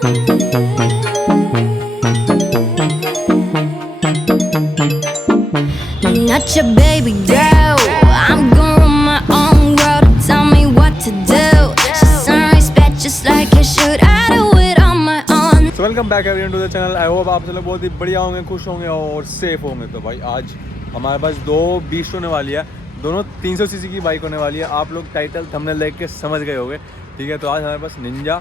Not your baby girl. I'm gonna run my own world. Tell me what to do. She's earn respect just like you should. I do it on my own. So welcome back everyone to the channel. I hope आप सब लोग बहुत ही बढ़िया होंगे, खुश होंगे और safe होंगे। तो भाई आज हमारे पास दो बीस्ट होने वाली है, दोनों 300 सीसी की बाइक होने वाली है। आप लोग टाइटल थंबनेल देख के समझ गए होंगे, ठीक है। तो आज हमारे पास निंजा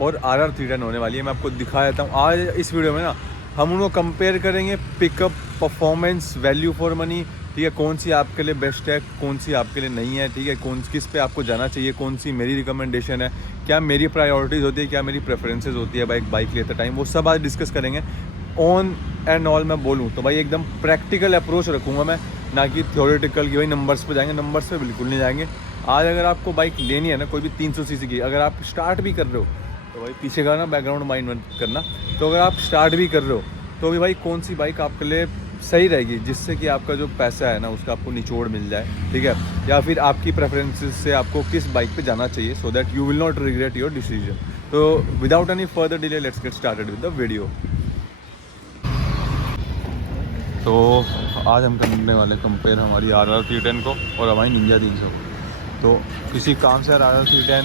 और RR 310 होने वाली है। मैं आपको दिखा देता हूँ। आज इस वीडियो में ना हम उनको कंपेयर करेंगे, pickup, performance, value for money, ठीक है। कौन सी आपके लिए बेस्ट है, कौन सी आपके लिए नहीं है, ठीक है। कौन किस पे आपको जाना चाहिए, कौन सी मेरी रिकमेंडेशन है, क्या मेरी प्रायोरिटीज़ होती है, क्या मेरी प्रेफरेंसेस होती है बाइक लेते टाइम, वो सब आज डिस्कस करेंगे। ऑन एंड ऑल मैं बोलूँ तो भाई एकदम प्रैक्टिकल अप्रोच रखूँगा मैं, ना कि थ्योरेटिकल कि भाई नंबर्स पे जाएंगे। नंबर्स पे बिल्कुल नहीं जाएंगे। आज अगर आपको बाइक लेनी है ना, कोई भी 300 सीसी की, अगर आप स्टार्ट भी कर रहे हो तो भाई पीछे का ना बैकग्राउंड माइंड मत करना। तो अगर आप स्टार्ट भी कर रहे हो तो भी भाई कौन सी बाइक आपके लिए सही रहेगी, जिससे कि आपका जो पैसा है ना उसका आपको निचोड़ मिल जाए, ठीक है। या फिर आपकी प्रेफरेंसेस से आपको किस बाइक पे जाना चाहिए, so that you will not regret your decision. तो without any further delay let's get started with the video. तो आज हम करने वाले कंपेयर हमारी RR 310 को और हमारी निंजा 300। तो किसी काम से RR 310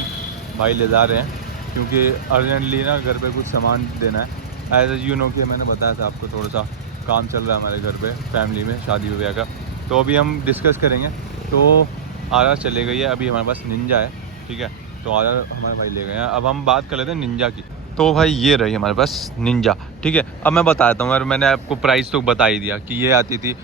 भाई ले जा रहे हैं, क्योंकि अर्जेंटली ना घर पे कुछ सामान देना है। एज यू नो कि मैंने बताया था आपको, थोड़ा सा काम चल रहा है हमारे घर पे, फैमिली में शादी वगैरह का। तो अभी हम डिस्कस करेंगे। तो RR चले गई है, अभी हमारे पास निंजा है, ठीक है। तो RR हमारे भाई ले गए हैं। अब हम बात कर लेते हैं निंजा की। तो भाई ये रही हमारे पास निंजा, ठीक है। अब मैं बताता हूँ, और मैंने आपको प्राइस तो बता ही दिया कि ये आती थी,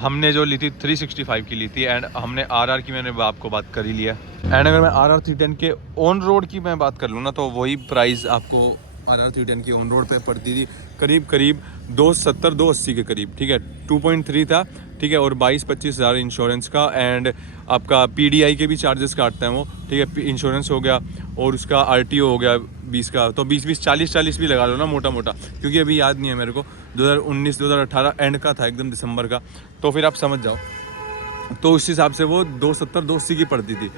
हमने जो ली थी 365 की ली थी। एंड हमने RR की मैंने आपको बात कर ही लिया। एंड अगर मैं RR 310 के ऑन रोड की मैं बात कर लूँ ना, तो वही प्राइस आपको RR 310 की ऑन रोड पे पड़ती थी करीब 270-280 के करीब, ठीक है। 2.3 था, ठीक है। और 22-25 हज़ार इंश्योरेंस का, एंड आपका PDI के भी चार्जेस काटते हैं वो, ठीक है। इंश्योरेंस हो गया और उसका RTO हो गया 20 का। तो 20 40 भी लगा लो ना मोटा मोटा, क्योंकि अभी याद नहीं है मेरे को। 2019-2018 एंड का था, एकदम दिसंबर का। तो फिर आप समझ जाओ, तो उस हिसाब से वो 270-280 की पड़ती थी,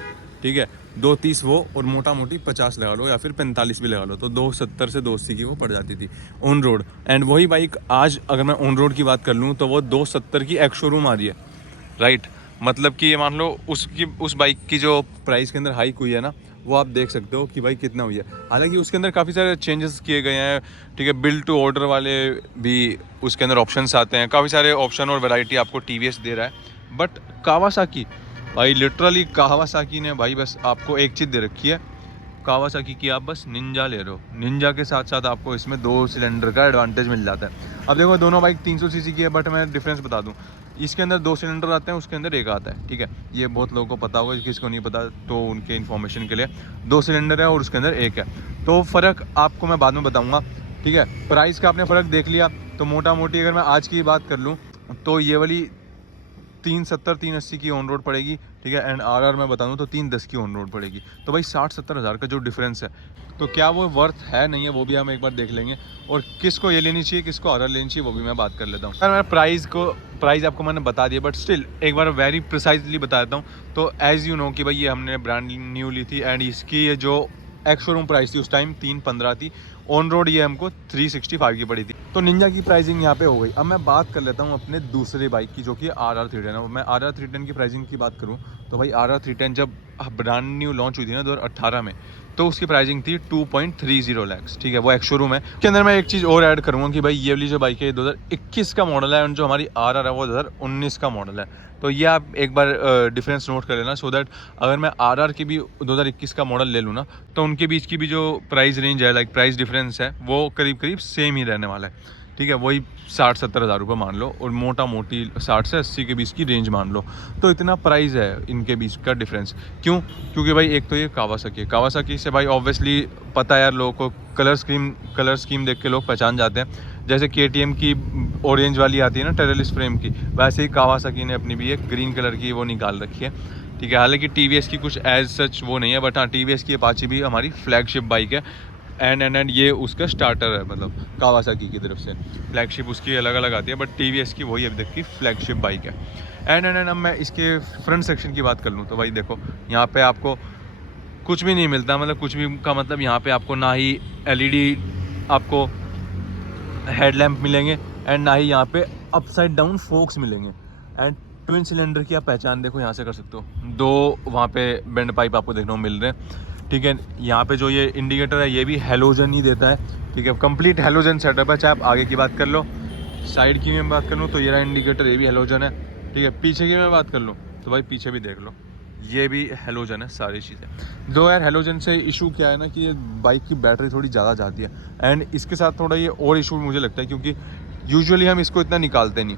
ठीक है। 230 वो, और मोटा मोटी 50 लगा लो या फिर 45 भी लगा लो, तो 270 से 280 की वो पड़ जाती थी ऑन रोड। एंड वही बाइक आज अगर मैं ऑन रोड की बात कर लूँ तो वो 270 की एक्स शोरूम आ रही है, राइट। मतलब कि ये मान लो उस बाइक की जो प्राइस के अंदर हाइक हुई है ना, वो आप देख सकते हो कि भाई कितना हुई है। हालांकि उसके अंदर काफ़ी सारे चेंजेस किए गए हैं, ठीक है। बिल्ड टू ऑर्डर वाले भी उसके अंदर ऑप्शंस आते हैं, काफ़ी सारे ऑप्शन और वैरायटी आपको TVS दे रहा है। बट कावासाकी, भाई लिटरली कावासाकी ने भाई बस आपको एक चीज़ दे रखी है, कावासाकी की आप बस निंजा ले रहे हो। निंजा के साथ साथ आपको इसमें 2 सिलेंडर का एडवांटेज मिल जाता है। अब देखो दोनों बाइक 300 सीसी की है, बट मैं डिफरेंस बता दूं, इसके अंदर 2 सिलेंडर आते हैं, उसके अंदर एक आता है, ठीक है। ये बहुत लोगों को पता होगा, किसको नहीं पता तो उनके इन्फॉर्मेशन के लिए 2 सिलेंडर है और उसके अंदर एक है। तो फ़र्क आपको मैं बाद में बताऊँगा, ठीक है। प्राइस का आपने फ़र्क देख लिया। तो मोटा मोटी अगर मैं आज की बात कर लूँ तो ये वाली 370-380 की ऑन रोड पड़ेगी, ठीक है। एंड RR मैं बता दूँ तो 310 की ऑन रोड पड़ेगी। तो भाई 60-70 हज़ार का जो डिफरेंस है, तो क्या वो वर्थ है नहीं है, वो भी हम एक बार देख लेंगे। और किसको ये लेनी चाहिए, किसको RR लेनी चाहिए, वो भी मैं बात कर लेता हूँ। यार मैं प्राइस आपको मैंने बता दिया, बट स्टिल एक बार वेरी प्रिसाइजली बता देता हूँ। तो एज़ यू नो कि भाई ये हमने ब्रांड न्यू ली थी, एंड इसकी ये जो एक्स शोरूम प्राइस थी उस टाइम 315 थी। ऑन रोड ये हमको 365 की पड़ी थी। तो निंजा की प्राइसिंग यहाँ पे हो गई। अब मैं बात कर लेता हूँ अपने दूसरे बाइक की, जो कि RR 310 है। मैं RR 310 की प्राइसिंग की बात करूँ तो भाई RR 310 जब ब्रांड न्यू लॉन्च हुई थी ना 2018 में, तो उसकी प्राइसिंग थी 2.30 लाख, ठीक है। वो एक्स शोरूम है। इसके अंदर मैं एक चीज़ और ऐड करूँगा कि भाई ये वाली जो बाइक है 2021 का मॉडल है, और जो हमारी RR है वो 2019 का मॉडल है। तो ये आप एक बार डिफरेंस नोट कर लेना, सो दैट अगर मैं RR की भी 2021 का मॉडल ले लूँ ना, तो उनके बीच की भी जो प्राइस रेंज है, लाइक प्राइस डिफरेंस है, वो करीब सेम ही रहने वाला है, ठीक है। वही 60-70 हज़ार रुपये मान लो, और मोटा मोटी 60 से 80 के बीच की रेंज मान लो। तो इतना प्राइस है इनके बीच का डिफरेंस। क्यों? क्योंकि भाई एक तो ये कावासाकी से भाई ऑब्वियसली पता है यार, लोगों को कलर स्कीम देख के लोग पहचान जाते हैं। जैसे KTM की ऑरेंज वाली आती है ना टेरलिस्ट फ्रेम की, वैसे ही कावासाकी ने अपनी भी एक ग्रीन कलर की वो निकाल रखी है, ठीक है। हालांकि TVS की कुछ एज सच वो नहीं है, बट हाँ TVS की अपाची भी हमारी फ्लैगशिप बाइक है। एंड ये उसका स्टार्टर है, मतलब कावासाकी की तरफ से। फ्लैगशिप उसकी अलग अलग आती है, बट TVS की वही अभी तक की फ्लैगशिप बाइक है। एंड अब मैं इसके फ्रंट सेक्शन की बात कर लूँ तो भाई देखो, यहाँ पे आपको कुछ भी नहीं मिलता, मतलब कुछ भी का मतलब यहाँ पे आपको ना ही LED आपको हेडलैम्प मिलेंगे एंड ना ही यहाँ पे अपसाइड डाउन फोक्स मिलेंगे। एंड ट्विन सिलेंडर की आप पहचान देखो यहाँ से कर सकते हो, 2 वहाँ पे बेंड पाइप आपको देखने को मिल रहे हैं। ठीक है, यहाँ पे जो ये इंडिकेटर है ये भी हेलोजन ही देता है। ठीक है, कंप्लीट हेलोजन सेटअप है। चाहे आप आगे की बात कर लो, साइड की मैं बात कर लूँ तो ये रहा इंडिकेटर, ये भी हेलोजन है। ठीक है, पीछे की मैं बात कर लूँ तो भाई पीछे भी देख लो, ये भी हेलोजन है सारी चीज़ें। दो यार हेलोजन से इशू क्या है ना कि ये बाइक की बैटरी थोड़ी ज़्यादा जाती है एंड इसके साथ थोड़ा ये और इशू मुझे लगता है, क्योंकि यूजुअली हम इसको इतना निकालते नहीं,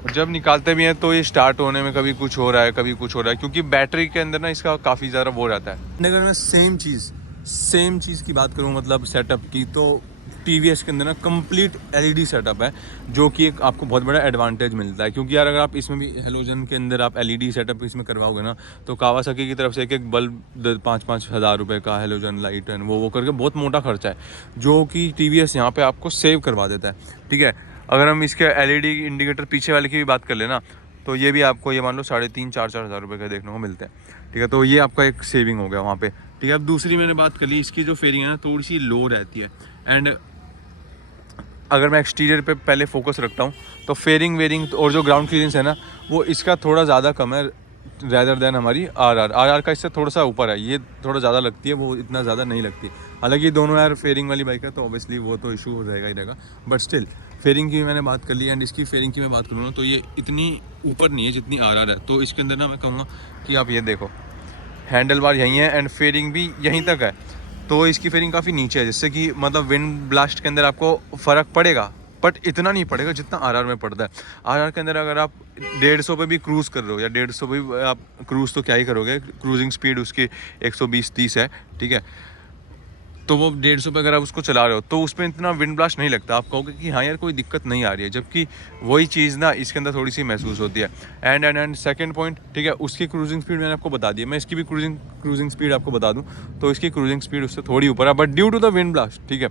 और जब निकालते भी हैं तो ये स्टार्ट होने में कभी कुछ हो रहा है कभी कुछ हो रहा है, क्योंकि बैटरी के अंदर ना इसका काफ़ी ज़्यादा वो रहता है। अगर मैं सेम चीज़ की बात करूँ मतलब सेटअप की, तो TVS के अंदर ना कंप्लीट LED सेटअप है, जो कि एक आपको बहुत बड़ा एडवांटेज मिलता है। क्योंकि यार अगर आप इसमें भी हेलोजन के अंदर आप LED सेटअप इसमें करवाओगे ना, तो कावासाकी की तरफ से एक बल्ब 5-5 हज़ार रुपये का हेलोजन लाइट एंड वो करके बहुत मोटा खर्चा है, जो कि TVS यहाँ पे आपको सेव करवा देता है। ठीक है, अगर हम इसके LED इंडिकेटर पीछे वाले की भी बात कर लेना, तो ये भी आपको ये मान लो 3,500-4,000 हज़ार रुपये का देखने को मिलते हैं। ठीक है, तो ये आपका एक सेविंग हो गया वहाँ पे। ठीक है, अब दूसरी मैंने बात कर ली, इसकी जो फेयरिंग है ना थोड़ी सी लो रहती है। एंड अगर मैं एक्सटीरियर पे पहले फोकस रखता हूँ तो फेयरिंग वेयरिंग और जो ग्राउंड क्लियरेंस है ना वो इसका थोड़ा ज़्यादा कम है रैदर देन हमारी आर का इससे थोड़ा सा ऊपर है, ये थोड़ा ज़्यादा लगती है, वो इतना ज़्यादा नहीं लगती। हालांकि दोनों यार फेयरिंग वाली बाइक है तो ऑब्वियसली वो तो इशू रहेगा ही रहेगा, बट स्टिल फेयरिंग की मैंने बात कर ली। एंड इसकी फेयरिंग की मैं बात करूँ ना तो ये इतनी ऊपर नहीं है जितनी आर है। तो इसके अंदर ना मैं कहूँगा कि आप ये देखो, हैंडल बार यहीं है एंड फेयरिंग भी यहीं तक है, तो इसकी फेयरिंग काफ़ी नीचे है, जिससे कि मतलब विंड ब्लास्ट के अंदर आपको फ़र्क पड़ेगा, बट इतना नहीं पड़ेगा जितना आर में पड़ता है। आर के अंदर अगर आप 150 पे भी क्रूज़ कर रहे हो या 150 पे भी आप क्रूज़ तो क्या ही करोगे, क्रूजिंग स्पीड उसकी 120-130 है। ठीक है, तो वो 150 पे अगर आप उसको चला रहे हो तो उसमें इतना विंड ब्लास्ट नहीं लगता, आप कहोगे कि हाँ यार कोई दिक्कत नहीं आ रही है, जबकि वही चीज़ ना इसके अंदर थोड़ी सी महसूस होती है। एंड सेकंड पॉइंट, ठीक है, उसकी क्रूजिंग स्पीड मैंने आपको बता दी है, मैं इसकी भी क्रूजिंग स्पीड आपको बता दूँ तो इसकी क्रूजिंग स्पीड उससे थोड़ी ऊपर है, but due to the wind blast. ठीक है,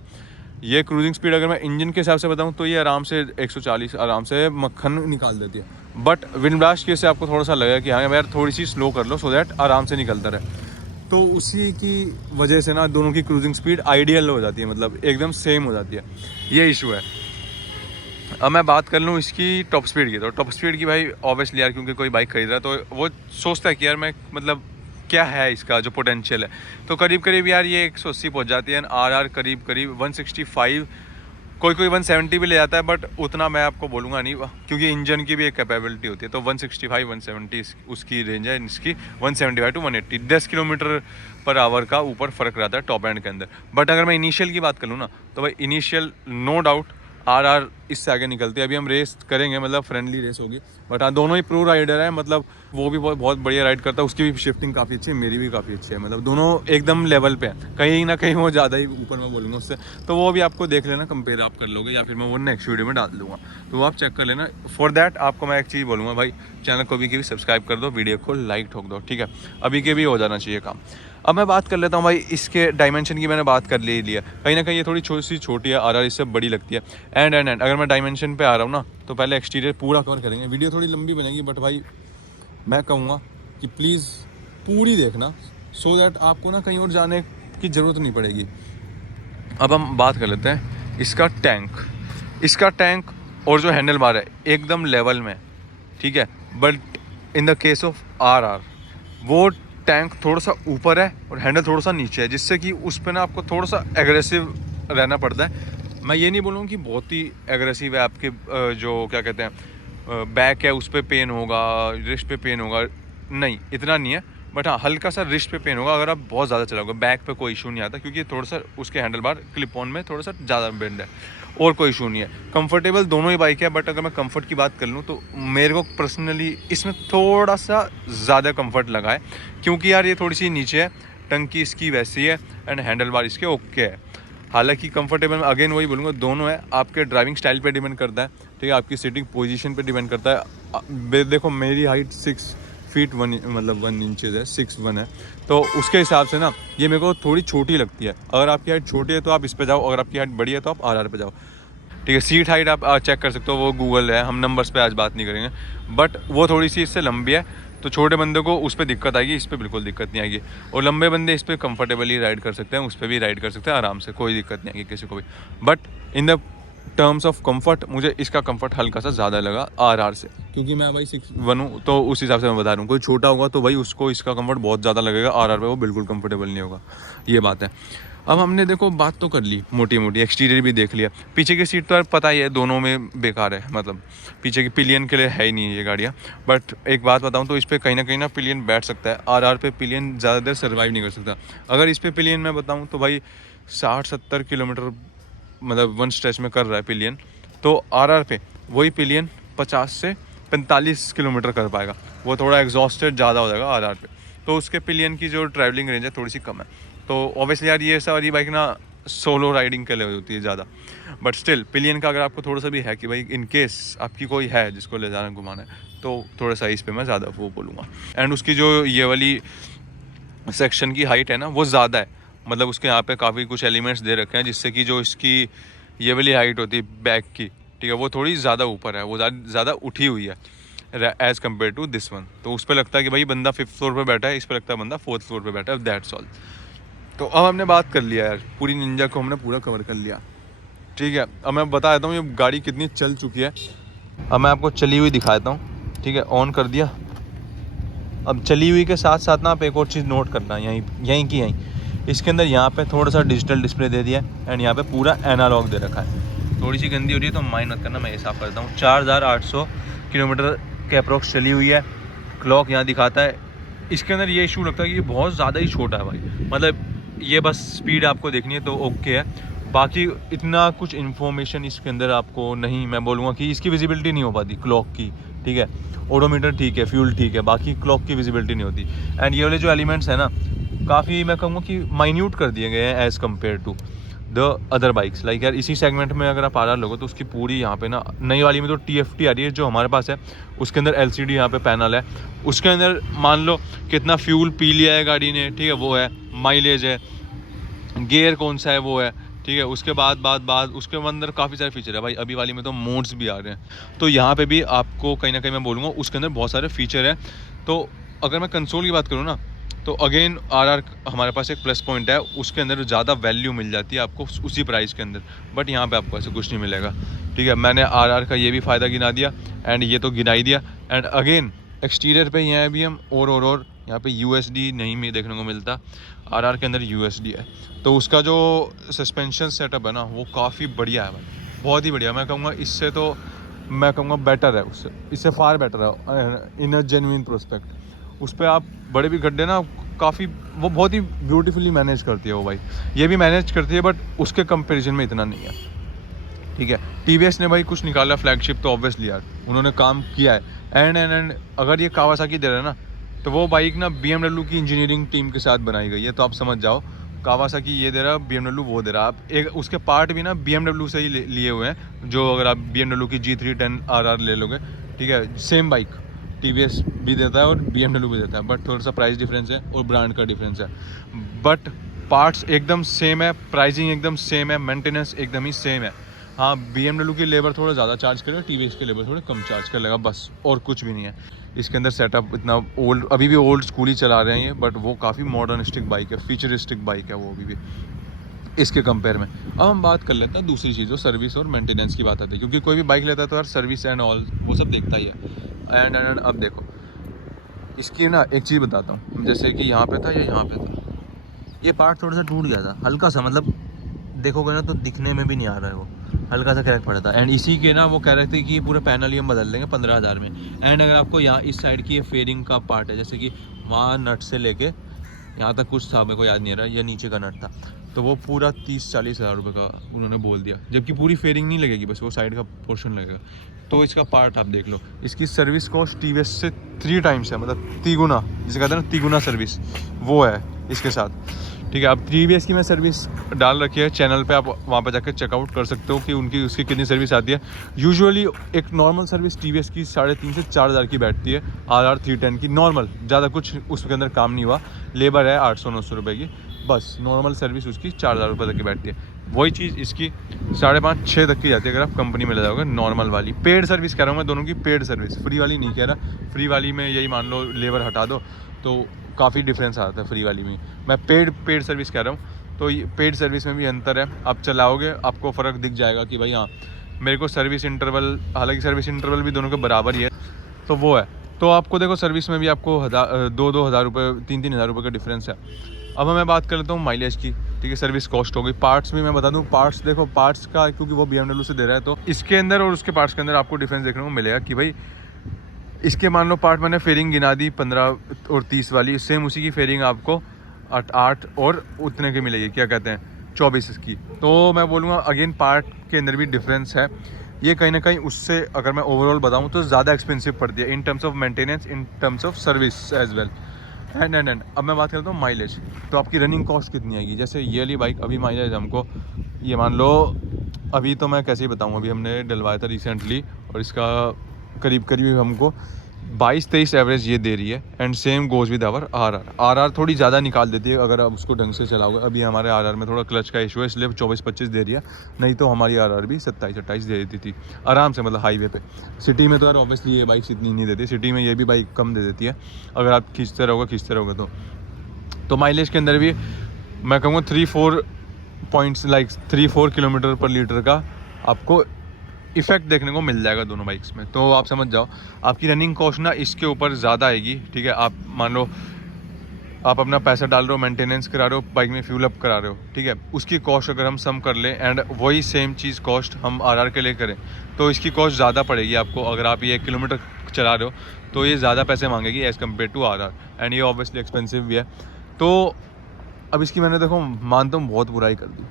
ये क्रूजिंग स्पीड अगर मैं इंजन के हिसाब से बताऊँ तो ये आराम से 140 आराम से मक्खन निकाल देती है, बट विंड ब्लास्ट की वजह से आपको थोड़ा सा लगेगा कि हाँ यार थोड़ी सी स्लो कर लो सो दैट आराम से निकलता रहे। तो उसी की वजह से ना दोनों की क्रूजिंग स्पीड आइडियल हो जाती है, मतलब एकदम सेम हो जाती है, ये इशू है। अब मैं बात कर लूँ इसकी टॉप स्पीड की, तो टॉप स्पीड की भाई ऑब्वियसली यार क्योंकि कोई बाइक खरीद रहा है तो वो सोचता है कि यार मैं मतलब क्या है इसका जो पोटेंशियल है, तो करीब करीब यार ये 180 पहुँच जाती है। आर करीब करीब 165, कोई 170 भी ले जाता है, बट उतना मैं आपको बोलूँगा नहीं, क्योंकि इंजन की भी एक कैपेबिलिटी होती है। तो 165-170 उसकी रेंज है, इसकी 175 to 180 10 किलोमीटर पर आवर का ऊपर फ़र्क रहता है टॉप एंड के अंदर। बट अगर मैं इनिशियल की बात करूँ ना तो भाई इनिशियल नो डाउट आर इससे आगे निकलती है। अभी हम रेस करेंगे, मतलब फ्रेंडली रेस होगी, बट हाँ दोनों ही प्रो राइडर है, मतलब वो भी बहुत बढ़िया राइड करता है, उसकी भी शिफ्टिंग काफ़ी अच्छी है, मेरी भी काफ़ी अच्छी है, मतलब दोनों एकदम लेवल पे हैं, कहीं ना कहीं वो ज़्यादा ही ऊपर मैं बोलूँगा उससे, तो वो भी आपको देख लेना, कंपेयर आप कर लोगे, या फिर मैं वो नेक्स्ट वीडियो में डाल दूँगा, तो वो आप चेक कर लेना। फॉर दैट आपको मैं एक चीज़ बोलूँगा भाई, चैनल को भी सब्सक्राइब कर दो, वीडियो को लाइक ठोक दो, ठीक है, अभी के भी हो जाना चाहिए काम। अब मैं बात कर लेता हूँ भाई इसके डायमेंशन की, मैंने बात कर ली है, कहीं ना कहीं ये थोड़ी छोटी है, आर इससे बड़ी लगती है। एंड अगर मैं डायमेंशन पे आ रहा हूँ ना तो पहले एक्सटीरियर पूरा कवर करेंगे, वीडियो थोड़ी लंबी बनेगी, बट भाई मैं कहूँगा कि प्लीज़ पूरी देखना, सो दैट आपको ना कहीं और जाने की ज़रूरत नहीं पड़ेगी। अब हम बात कर लेते हैं इसका टैंक और जो हैंडल बार है एकदम लेवल में, ठीक है, but in the case of R वो टैंक थोड़ा सा ऊपर है और हैंडल थोड़ा सा नीचे है, जिससे कि उस पर ना आपको थोड़ा सा एग्रेसिव रहना पड़ता है। मैं ये नहीं बोलूँगा कि बहुत ही एग्रेसिव है, आपके जो क्या कहते हैं बैक है उस पर पेन होगा, रिस्ट पे पेन होगा, नहीं इतना नहीं है, बट हाँ हल्का सा रिस्ट पे पेन होगा अगर आप बहुत ज़्यादा चलाओगे। बैक पे कोई इशू नहीं आता, क्योंकि थोड़ा सा उसके हैंडल बार क्लिप ऑन में थोड़ा सा ज़्यादा बेंड है, और कोई इशू नहीं है। कंफर्टेबल दोनों ही बाइक है, बट अगर मैं कंफर्ट की बात कर लूँ तो मेरे को पर्सनली इसमें थोड़ा सा ज़्यादा कंफर्ट लगा है, क्योंकि यार ये थोड़ी सी नीचे है, टंकी इसकी वैसी है एंड हैंडल बार इसके ओके है। हालांकि कंफर्टेबल अगेन वही बोलूँगा, दोनों है, आपके ड्राइविंग स्टाइल पे डिपेंड करता है, ठीक है, आपकी सीटिंग पोजीशन पे डिपेंड करता है। देखो मेरी हाइट 6 फीट 1 इंचेस है, 6'1" है, तो उसके हिसाब से ना ये मेरे को थोड़ी छोटी लगती है। अगर आपकी हाइट छोटी है तो आप इस पे जाओ, अगर आपकी हाइट बड़ी है तो आप आर पे जाओ, ठीक है। सीट हाइट आप चेक कर सकते हो, वो गूगल है, हम नंबर्स पे आज बात नहीं करेंगे, बट वो थोड़ी सी इससे लंबी है, तो छोटे बंदे को उस पर दिक्कत आएगी, इस पर बिल्कुल दिक्कत नहीं आएगी। और लंबे बंदे इस पर कंफर्टेबली राइड कर सकते हैं, उस पर भी राइड कर सकते हैं आराम से, कोई दिक्कत नहीं आएगी किसी को भी। But in the terms of comfort मुझे इसका कंफर्ट हल्का सा ज़्यादा लगा RR से, क्योंकि मैं भाई 6'1" हूँ, तो उस हिसाब से मैं बता रहा हूँ। कोई छोटा होगा तो भाई उसको इसका कंफर्ट बहुत ज़्यादा लगेगा, RR पे वो बिल्कुल कंफर्टेबल नहीं होगा, ये बात है। अब हमने देखो बात तो कर ली मोटी मोटी, एक्सटीरियर भी देख लिया। पीछे की सीट तो यार पता ही है दोनों में बेकार है, मतलब पीछे की पिलियन के लिए है ही नहीं ये गाड़ियाँ। बट एक बात बताऊँ तो इस पर कहीं ना पिलियन बैठ सकता है, RR पे पिलियन ज़्यादा देर सर्वाइव नहीं कर सकता। अगर इस पर पिलियन मैं बताऊँ तो भाई 60-70 किलोमीटर मतलब वन स्ट्रेच में कर रहा है पिलियन, तो RR पे वही पिलियन 50 से 45 किलोमीटर कर पाएगा। वो थोड़ा एग्जॉस्टेड ज़्यादा हो जाएगा RR पे, तो उसके पिलियन की जो ट्रैवलिंग रेंज है थोड़ी सी कम है। तो ऑब्वियसली यार ये सारी बाइक ना सोलो राइडिंग के लिए होती है ज़्यादा। बट स्टिल पिलियन का अगर आपको थोड़ा सा भी है कि भाई इन केस आपकी कोई है जिसको ले जाना घुमाना है, तो थोड़ा सा इस पे मैं ज़्यादा वो बोलूँगा। एंड उसकी जो ये वाली सेक्शन की हाइट है ना वो ज़्यादा है, मतलब उसके यहाँ पे काफ़ी कुछ एलिमेंट्स दे रखे हैं जिससे कि जो इसकी ये वाली हाइट होती है बैक की, ठीक है, वो थोड़ी ज़्यादा ऊपर है, वो ज़्यादा उठी हुई है as compare to this one. तो उस पर लगता है कि भाई बंदा 5th फ्लोर पे बैठा है, इस पर लगता है बंदा 4th फ्लोर पे बैठा है, दैट्स ऑल। तो अब हमने बात कर लिया यार, पूरी निंजा को हमने पूरा कवर कर लिया, ठीक है। अब मैं बता देता हूँ ये गाड़ी कितनी चल चुकी है। अब मैं आपको चली हुई दिखा देता हूँ, ठीक है, ऑन कर दिया। अब चली हुई के साथ साथ ना आप एक और चीज़ नोट करना, यहीं इसके अंदर यहाँ पे थोड़ा सा डिजिटल डिस्प्ले दे दिया एंड यहाँ पे पूरा एनालॉग दे रखा है। थोड़ी सी गंदी हो रही है तो माइंड मत करना, मैं ये साफ़ करता हूँ। 4800 किलोमीटर के अप्रोक्स चली हुई है, क्लॉक यहाँ दिखाता है। इसके अंदर ये इशू लगता है कि ये बहुत ज़्यादा ही छोटा है भाई, मतलब ये बस स्पीड आपको देखनी है तो ओके है, बाकी इतना कुछ इन्फॉर्मेशन इसके अंदर आपको नहीं, मैं बोलूँगा कि इसकी विजिबिलिटी नहीं हो पाती क्लॉक की, ठीक है। ओडोमीटर ठीक है, फ्यूल ठीक है, बाकी क्लॉक की विजिबिलिटी नहीं होती। एंड ये वाले जो एलिमेंट्स हैं ना काफ़ी मैं कहूँगा कि माइन्यूट कर दिए गए हैं as compare to the other bikes. Like यार इसी सेगमेंट में अगर आप RR लोगे तो उसकी पूरी यहाँ पे ना नई वाली में तो TFT आ रही है जो हमारे पास है, उसके अंदर LCD यहाँ पे पैनल है, उसके अंदर मान लो कितना फ्यूल पी लिया है गाड़ी ने, ठीक है, वो है, माइलेज है, गियर कौन सा है वो है, ठीक है। उसके बाद उसके अंदर काफ़ी सारे फीचर है भाई, अभी वाली में तो मोड्स भी आ रहे हैं, तो यहाँ पे भी आपको कहीं ना कहीं मैं बोलूँगा उसके अंदर बहुत सारे फीचर हैं। तो अगर मैं कंसोल की बात करूँ ना तो अगेन RR हमारे पास एक प्लस पॉइंट है, उसके अंदर ज़्यादा वैल्यू मिल जाती है आपको उसी प्राइस के अंदर, बट यहाँ पे आपको ऐसे कुछ नहीं मिलेगा, ठीक है। मैंने RR का ये भी फ़ायदा गिना दिया एंड ये तो गिना ही दिया। एंड अगेन एक्सटीरियर पे यहाँ भी हम और यहाँ पे USD नहीं में देखने को मिलता, RR के अंदर USD है, तो उसका जो सस्पेंशन सेटअप है ना वो काफ़ी बढ़िया है भाई, बहुत ही बढ़िया। मैं कहूँगा इससे तो मैं कहूँगा बेटर है, इससे फार बेटर है इन अ जेन्युइन प्रोस्पेक्ट। उस पर आप बड़े भी गड्ढे ना काफ़ी वो बहुत ही ब्यूटीफुली मैनेज करती है वो बाइक, ये भी मैनेज करती है बट उसके कंपैरिजन में इतना नहीं है, ठीक है। TVS ने भाई कुछ निकाला फ्लैगशिप, तो ऑब्वियसली यार उन्होंने काम किया है। एंड अगर ये कावासाकी दे रहा है ना तो वो बाइक ना BMW की इंजीनियरिंग टीम के साथ बनाई गई है, तो आप समझ जाओ कावासाकी ये दे रहा है, BMW वो दे रहा है। आप एक उसके पार्ट भी ना BMW से ही लिए हुए हैं, जो अगर आप BMW की G310 RR ले लोगे, ठीक है, सेम बाइक TVS भी देता है और BMW भी देता है, बट थोड़ा सा प्राइस डिफरेंस है और ब्रांड का डिफरेंस है, बट पार्ट्स एकदम सेम है, प्राइसिंग एकदम सेम है, मेंटेनेंस एकदम ही सेम है। हाँ, BMW की लेबर थोड़ा ज़्यादा चार्ज करेगा, TVS की लेबर थोड़ा कम चार्ज कर लेगा, बस और कुछ भी नहीं है। इसके अंदर सेटअप इतना ओल्ड, अभी भी ओल्ड स्कूल ही चला रहे हैं ये, बट वो काफ़ी मॉडर्निस्टिक बाइक है, फ्यूचरिस्टिक बाइक है वो अभी भी इसके कंपेयर में। अब हम बात कर लेते हैं दूसरी चीज़, जो सर्विस और मेंटेनेंस की बात आती है, क्योंकि कोई भी बाइक लेता है तो यार सर्विस एंड ऑल वो सब देखता ही है। एंड अब देखो इसकी ना एक चीज़ बताता हूँ, जैसे कि यहाँ पे था या यहाँ पे था, ये पार्ट थोड़ा सा टूट गया था हल्का सा, मतलब देखोगे ना तो दिखने में भी नहीं आ रहा है, वो हल्का सा क्रैक पड़ा था। एंड इसी के ना वो कह रहे थे कि ये पूरे पैनल ही हम बदल देंगे 15,000 में। एंड अगर आपको यहाँ इस साइड की ये फेयरिंग का पार्ट है, जैसे कि वहाँ नट से लेके यहाँ तक कुछ था, मेरे को याद नहीं आ रहा, या नीचे का नट था, तो वो पूरा 30-40 हज़ार रुपये का उन्होंने बोल दिया, जबकि पूरी फेयरिंग नहीं लगेगी, बस वो साइड का पोर्शन लगेगा। तो इसका पार्ट आप देख लो, इसकी सर्विस कॉस्ट TVS से 3 टाइम्स है, मतलब तिगुना, जिसे कहते हैं ना तिगुना सर्विस, वो है इसके साथ, ठीक है। अब TVS की मैं सर्विस डाल रखी है चैनल पे, आप वहाँ पे जाकर चेकआउट कर सकते हो कि उसकी कितनी सर्विस आती है। यूजुअली एक नॉर्मल सर्विस TVS की 3,500 से 4,000 की बैठती है, RR 310 की नॉर्मल, ज़्यादा कुछ उसके अंदर काम नहीं हुआ, लेबर है 800-900 रुपये की, बस नॉर्मल सर्विस उसकी 4,000 रुपये तक की बैठती है। वही चीज़ इसकी 5.5-6 तक की जाती है अगर आप कंपनी में ले जाओगे नॉर्मल वाली। पेड सर्विस कह रहा हूँ मैं, दोनों की पेड सर्विस, फ्री वाली नहीं कह रहा। फ्री वाली में यही मान लो लेबर हटा दो तो काफ़ी डिफरेंस आता है फ्री वाली में। मैं पेड सर्विस कह रहा हूँ। तो पेड सर्विस में भी अंतर है, आप चलाओगे आपको फ़र्क दिख जाएगा कि भाई हाँ मेरे को सर्विस इंटरवल, हालांकि सर्विस इंटरवल भी दोनों के बराबर ही है, तो वो है। तो आपको देखो सर्विस में भी आपको 2-2 हज़ार रुपये 3-3 हज़ार रुपये का डिफरेंस है। अब मैं बात कर लेता हूँ माइलेज की, ठीक है। सर्विस कॉस्ट हो गई, पार्ट्स भी मैं बता दूँ। पार्ट्स देखो, पार्ट्स का क्योंकि वो BMW से दे रहा है तो इसके अंदर और उसके पार्ट्स के अंदर आपको डिफरेंस देखने को मिलेगा कि भाई इसके मान लो पार्ट मैंने फेयरिंग गिना दी 15 और 30 वाली, सेम उसी की फेयरिंग आपको 8 और उतने की मिलेगी, क्या कहते हैं 24 की। तो मैं बोलूँगा अगेन पार्ट के अंदर भी डिफरेंस है। ये कहीं ना कहीं उससे अगर मैं ओवरऑल बताऊँ तो ज़्यादा एक्सपेंसिव पड़ती है in terms of maintenance, in terms of service as well. And अब मैं बात करता हूँ माइलेज। तो आपकी रनिंग कॉस्ट कितनी आएगी? जैसे ये वाली बाइक अभी माइलेज हमको ये मान लो, अभी तो मैं कैसे ही बताऊँ, अभी हमने डलवाया था रिसेंटली और इसका करीब करीब हमको 22-23 एवरेज ये दे रही है। And same goes with our R थोड़ी ज़्यादा निकाल देती है अगर आप उसको ढंग से चलाओगे। अभी हमारे आर में थोड़ा क्लच का इशू है इसलिए 24-25 दे रही है, नहीं तो हमारी आर भी 27-28 दे देती थी आराम से, मतलब हाईवे पे। सिटी में तो यार ऑब्वियसली ये बाइक इतनी नहीं देती, सिटी में ये भी बाइक कम दे देती है अगर आप खींचते रहोगे तो माइलेज के अंदर भी मैं कहूँगा 3-4 पॉइंट्स लाइक 3-4 किलोमीटर पर लीटर का आपको इफेक्ट देखने को मिल जाएगा दोनों बाइक्स में। तो आप समझ जाओ आपकी रनिंग कॉस्ट ना इसके ऊपर ज़्यादा आएगी, ठीक है। आप मान लो आप अपना पैसा डाल रहे हो, मेंटेनेंस करा रहे हो, बाइक में फ्यूल अप करा रहे हो, ठीक है। उसकी कॉस्ट अगर हम सम कर लें एंड वही सेम चीज़ कॉस्ट हम आर के लिए करें तो इसकी कॉस्ट ज़्यादा पड़ेगी आपको। अगर आप ये 1 किलोमीटर चला रहे हो तो ये ज़्यादा पैसे मांगेगी as compare to R and ये ऑब्वियसली एक्सपेंसिव भी है। तो अब इसकी मैंने देखो मानता हूँ बहुत बुराई कर दी,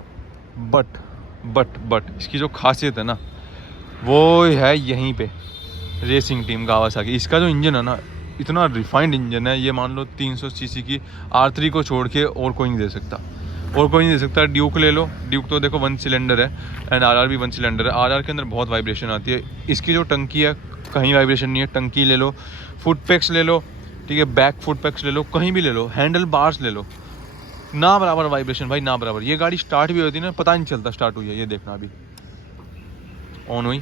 बट इसकी जो खासियत है ना वो है यहीं पे रेसिंग टीम कावासाकी। इसका जो इंजन है ना इतना रिफाइंड इंजन है, ये मान लो 300 सीसी की R3 को छोड़ के और कोई नहीं दे सकता। ड्यूक ले लो, ड्यूक तो देखो 1 सिलेंडर है एंड आर भी 1 सिलेंडर है। आर के अंदर बहुत वाइब्रेशन आती है। इसकी जो टंकी है कहीं वाइब्रेशन नहीं है। टंकी ले लो, फुट पैक्स ले लो, ठीक है, बैक फुट पैक्स ले लो, कहीं भी ले लो, हैंडल बार्स ले लो, ना बराबर वाइब्रेशन भाई, ना बराबर। ये गाड़ी स्टार्ट भी होती है ना पता नहीं चलता स्टार्ट हुई है। ये देखना अभी ऑन हुई,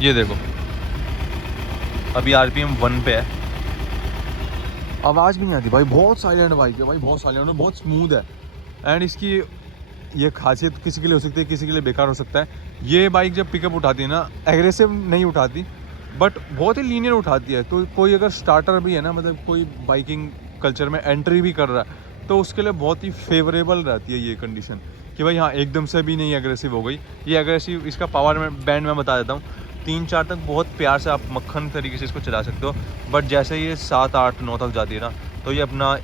ये देखो अभी RPM 1 पे है, आवाज़ भी नहीं आती भाई। बहुत साइलेंट बाइक है भाई, बहुत साइलेंट है, बहुत स्मूथ है। एंड इसकी ये खासियत किसी के लिए हो सकती है, किसी के लिए बेकार हो सकता है। ये बाइक जब पिकअप उठाती है ना एग्रेसिव नहीं उठाती बट बहुत ही लीनियर उठाती है। तो कोई अगर स्टार्टर भी है ना, मतलब कोई बाइकिंग कल्चर में एंट्री भी कर रहा है तो उसके लिए बहुत ही फेवरेबल रहती है ये कंडीशन कि भाई हाँ एकदम से भी नहीं एग्रेसिव हो गई। ये एग्रेसिव, इसका पावर बैंड मैं बता देता हूँ, 3-4 तक बहुत प्यार से आप मक्खन तरीके से इसको चला सकते हो। बट जैसे ये 7-8-9 तक जाती है ना तो ये अपना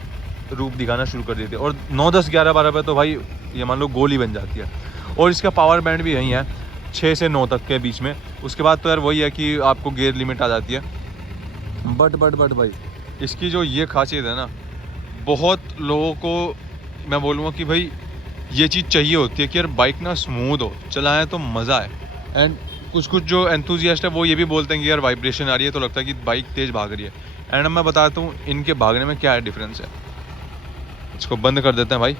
रूप दिखाना शुरू कर देती है और 9-10-11-12 पे तो भाई ये मान लो गोली बन जाती है। और इसका पावर बैंड भी यही है 6 से 9 तक के बीच में। उसके बाद तो यार वही है कि आपको गियर लिमिट आ जाती है। बट भाई इसकी जो ये खासियत है ना, बहुत लोगों को मैं बोलूँगा कि भाई ये चीज़ चाहिए होती है कि यार बाइक ना स्मूथ हो, चलाएं तो मज़ा आए। एंड कुछ जो एंथुजियास्ट है वो ये भी बोलते हैं कि यार वाइब्रेशन आ रही है तो लगता है कि बाइक तेज़ भाग रही है। एंड मैं बताता हूँ इनके भागने में क्या है डिफरेंस है। इसको बंद कर देते हैं भाई।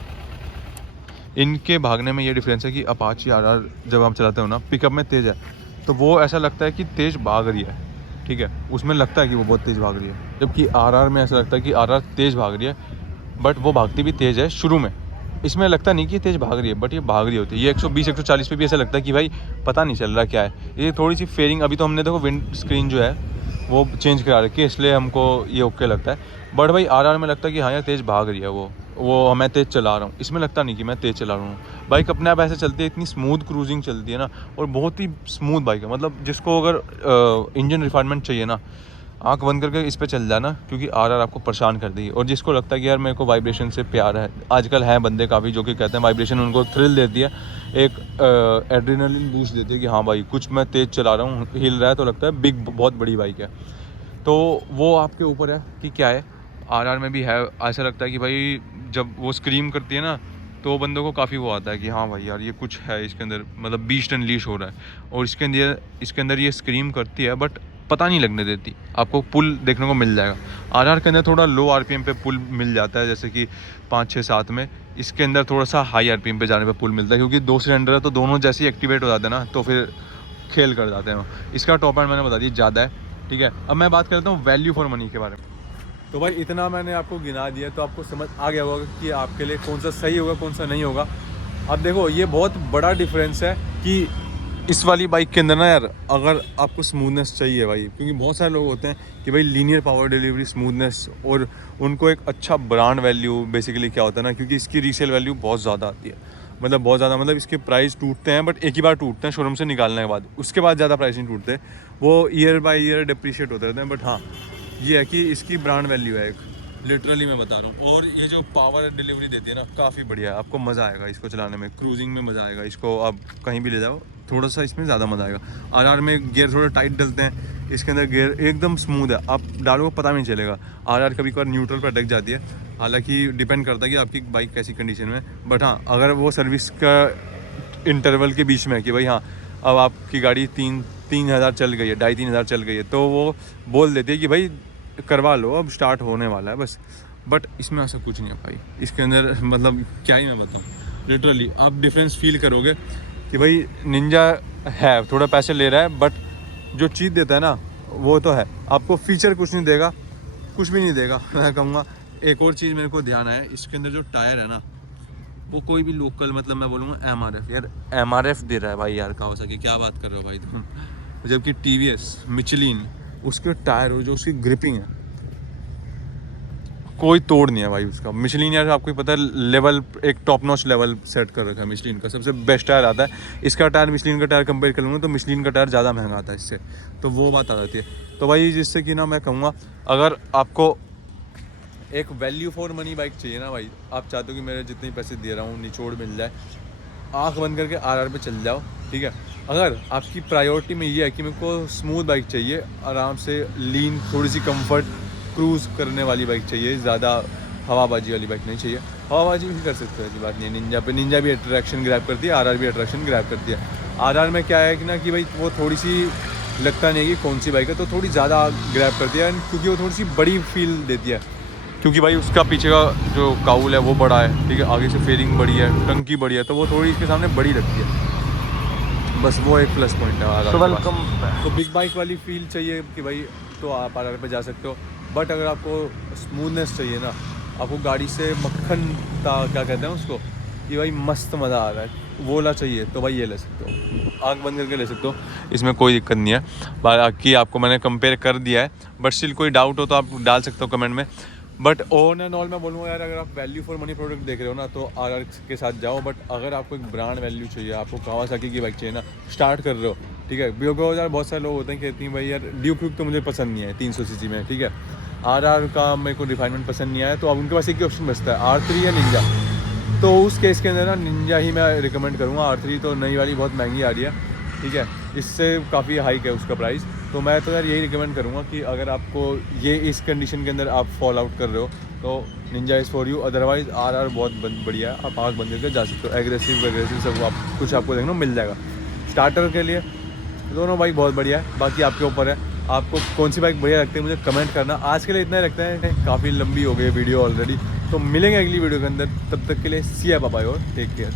इनके भागने में ये डिफरेंस है कि अपाची RR जब हम चलाते हो ना पिकअप में तेज़ है तो वो ऐसा लगता है कि तेज़ भाग रही है, ठीक है, उसमें लगता है कि वो बहुत तेज़ भाग रही है। जबकि RR में ऐसा लगता है कि RR तेज़ भाग रही है बट वो भागती भी तेज़ है शुरू में। इसमें लगता नहीं कि तेज़ भाग रही है बट ये भाग रही होती है। ये 120-140 पे भी ऐसा लगता है कि भाई पता नहीं चल रहा क्या है। ये थोड़ी सी फेयरिंग, अभी तो हमने देखो विंड स्क्रीन जो है वो चेंज करा रखी है इसलिए हमको ये ओके लगता है। बट भाई RR में लगता है कि हाँ यार तेज़ भाग रही है, वो मैं तेज़ चला रहा हूँ। इसमें लगता नहीं कि मैं तेज़ चला रहा हूँ। बाइक अपने आप ऐसे चलती है, इतनी स्मूथ क्रूजिंग चलती है ना, और बहुत ही स्मूथ बाइक है। मतलब जिसको अगर इंजन रिफाइनमेंट चाहिए ना, आंख बंद करके इस पे चल जाना, क्योंकि RR आपको परेशान कर देगी। और जिसको लगता है कि यार मेरे को वाइब्रेशन से प्यार है, आजकल हैं बंदे काफ़ी जो कि कहते हैं वाइब्रेशन उनको थ्रिल देती है, एक एड्रेनलिन बूस्ट देती है कि हाँ भाई कुछ मैं तेज़ चला रहा हूँ, हिल रहा है तो लगता है बिग, बहुत बड़ी बाइक है। तो वो आपके ऊपर है कि क्या है। RR में भी है, ऐसा लगता है कि भाई जब वो स्क्रीम करती है ना तो बंदों को काफ़ी वो आता है कि हाँ भाई यार ये कुछ है इसके अंदर, मतलब बीस्ट अनलीश हो रहा है। और इसके अंदर ये स्क्रीम करती है बट पता नहीं लगने देती, आपको पुल देखने को मिल जाएगा। RR के अंदर थोड़ा लो RPM पे पुल मिल जाता है, जैसे कि 5, 6, 7 में। इसके अंदर थोड़ा सा हाई RPM पे जाने पे पुल मिलता है, क्योंकि 2 सिलेंडर है तो दोनों जैसे ही एक्टिवेट हो जाते हैं ना तो फिर खेल कर जाते हैं। इसका टॉप एंड मैंने बता दिया ज़्यादा है, ठीक है। अब मैं बात करता हूँ वैल्यू फॉर मनी के बारे में। तो भाई इतना मैंने आपको गिना दिया तो आपको समझ आ गया होगा कि आपके लिए कौन सा सही होगा कौन सा नहीं होगा। अब देखो ये बहुत बड़ा डिफरेंस है कि इस वाली बाइक के अंदर ना यार, अगर आपको स्मूथनेस चाहिए भाई, क्योंकि बहुत सारे लोग होते हैं कि भाई लीनियर पावर डिलीवरी, स्मूथनेस, और उनको एक अच्छा ब्रांड वैल्यू बेसिकली क्या होता है ना, क्योंकि इसकी रीसेल वैल्यू बहुत ज़्यादा आती है, मतलब बहुत ज़्यादा, मतलब इसके प्राइस टूटते हैं बट एक ही बार टूटते हैं शोरूम से निकालने के बाद, उसके बाद ज़्यादा प्राइस नहीं टूटते, वो ईयर बाय ईयर डिप्रिशिएट होते रहते हैं। बट हाँ ये है कि इसकी ब्रांड वैल्यू है एक, लिटरली मैं बता रहा हूँ। और ये जो पावर डिलीवरी देती है ना, काफ़ी बढ़िया है, आपको मज़ा आएगा इसको चलाने में, क्रूजिंग में मज़ा आएगा, इसको आप कहीं भी ले जाओ थोड़ा सा इसमें ज़्यादा मज़ा आएगा। RR में गियर थोड़े टाइट डलते हैं, इसके अंदर गियर एकदम स्मूथ है, आप डालोगे पता नहीं चलेगा। RR कभी कभार न्यूट्रल पर अटक जाती है, हालांकि डिपेंड करता है कि आपकी बाइक कैसी कंडीशन में। बट हाँ अगर वो सर्विस का इंटरवल के बीच में है कि भाई हाँ अब आपकी गाड़ी 3,000 चल गई है, 2,500-3,000 चल गई है, तो वो बोल देती है कि भाई करवा लो अब स्टार्ट होने वाला है बस। बट इसमें ऐसा कुछ नहीं है भाई, इसके अंदर मतलब क्या ही मैं बताऊँ, लिटरली आप डिफरेंस फील करोगे कि भाई निंजा है थोड़ा पैसे ले रहा है बट जो चीज़ देता है ना वो तो है। आपको फीचर कुछ नहीं देगा, कुछ भी नहीं देगा। मैं कहूँगा एक और चीज़ मेरे को ध्यान आया, इसके अंदर जो टायर है ना वो कोई भी लोकल, मतलब मैं बोलूँगा MRF, यार MRF दे रहा है भाई यार, कावासाकी क्या बात कर रहे हो भाई तुम। जबकि TVS, मिचलिन, उसके टायर और जो उसकी ग्रिपिंग है कोई तोड़ नहीं है भाई उसका। मिशलिन यार आपको पता है लेवल, एक टॉप नॉच लेवल सेट कर रखा है मिशलिन का, सबसे बेस्ट टायर आता है। इसका टायर मिशलिन का टायर कंपेयर कर लूँगा तो मिशलिन का टायर ज़्यादा महंगा आता है इससे, तो वो बात आ जाती है। तो भाई जिससे कि ना मैं कहूँगा अगर आपको एक वैल्यू फॉर मनी बाइक चाहिए ना भाई, आप चाहते हो कि मेरे जितने पैसे दे रहा हूँ निचोड़ मिल जाए, आँख बंद करके RR पे चल जाओ, ठीक है। अगर आपकी प्रायोरिटी में ये है कि मेरे को स्मूथ बाइक चाहिए, आराम से लीन, थोड़ी सी कंफर्ट, क्रूज़ करने वाली बाइक चाहिए, ज़्यादा हवाबाजी वाली बाइक नहीं चाहिए। हवाबाजी भी कर सकते हो, ऐसी बात नहीं है। निंजा पे निंजा भी अट्रैक्शन ग्रैब करती है, RR भी अट्रैक्शन ग्रैब करती है। RR में क्या है कि ना कि भाई वो थोड़ी सी लगता नहीं है कि कौन सी बाइक है, तो थोड़ी ज़्यादा ग्रैब करती है, क्योंकि वो थोड़ी सी बड़ी फील देती है, क्योंकि भाई उसका पीछे का जो काउल है वो बड़ा है, ठीक है, आगे से फेयरिंग बड़ी है, टंकी बड़ी है, तो वो थोड़ी इसके सामने बड़ी लगती है, बस वो एक प्लस पॉइंट है। तो बिग बाइक वाली फील चाहिए कि भाई तो आप RR पे जा सकते हो। बट अगर आपको स्मूथनेस चाहिए ना, आपको गाड़ी से मक्खन का क्या कहते हैं उसको, कि भाई मस्त मज़ा आ रहा है, वो वाला चाहिए तो भाई ये ले सकते हो, आँख बंद करके ले सकते हो, इसमें कोई दिक्कत नहीं है। बाकी आपको मैंने कंपेयर कर दिया है, बट स्टिल कोई डाउट हो तो आप डाल सकते हो कमेंट में। बट ऑन एंड ऑल मैं बोलूँगा यार, अगर आप वैल्यू फॉर मनी प्रोडक्ट देख रहे हो ना तो RR के साथ जाओ। बट अगर आपको एक ब्रांड वैल्यू चाहिए, आपको कावासाकी की बाइक चाहिए ना, स्टार्ट कर रहे हो, ठीक है। बिकॉज यार बहुत सारे लोग होते हैं कहते हैं भाई यार ड्यूक व्यूक तो मुझे पसंद नहीं है 300 cc में, ठीक है, RR का मेरे को रिफाइनमेंट पसंद नहीं आया, तो अब उनके पास एक ही ऑप्शन बचता है R3 या निंजा। तो उस केस के अंदर ना निंजा ही मैं रिकमेंड करूँगा। R3 तो नई वाली बहुत महंगी आ रही है, ठीक है, इससे काफ़ी हाइक है उसका प्राइस। तो मैं तो यार यही रिकमेंड करूँगा कि अगर आपको ये इस कंडीशन के अंदर आप फॉल आउट कर रहे हो तो Ninja is for you. Otherwise RR बहुत बढ़िया है, आप आँख बंद करके जा सकते हो। एग्रेसिव सब आप कुछ आपको देखना मिल जाएगा। स्टार्टर के लिए दोनों बाइक बहुत बढ़िया है, बाकी आपके ऊपर है आपको कौन सी बाइक बढ़िया लगती है, मुझे कमेंट करना। आज के लिए इतना ही रखते हैं, काफ़ी लंबी हो गई वीडियो ऑलरेडी, तो मिलेंगे अगली वीडियो के अंदर, तब तक के लिए सी बाय बाय और टेक केयर।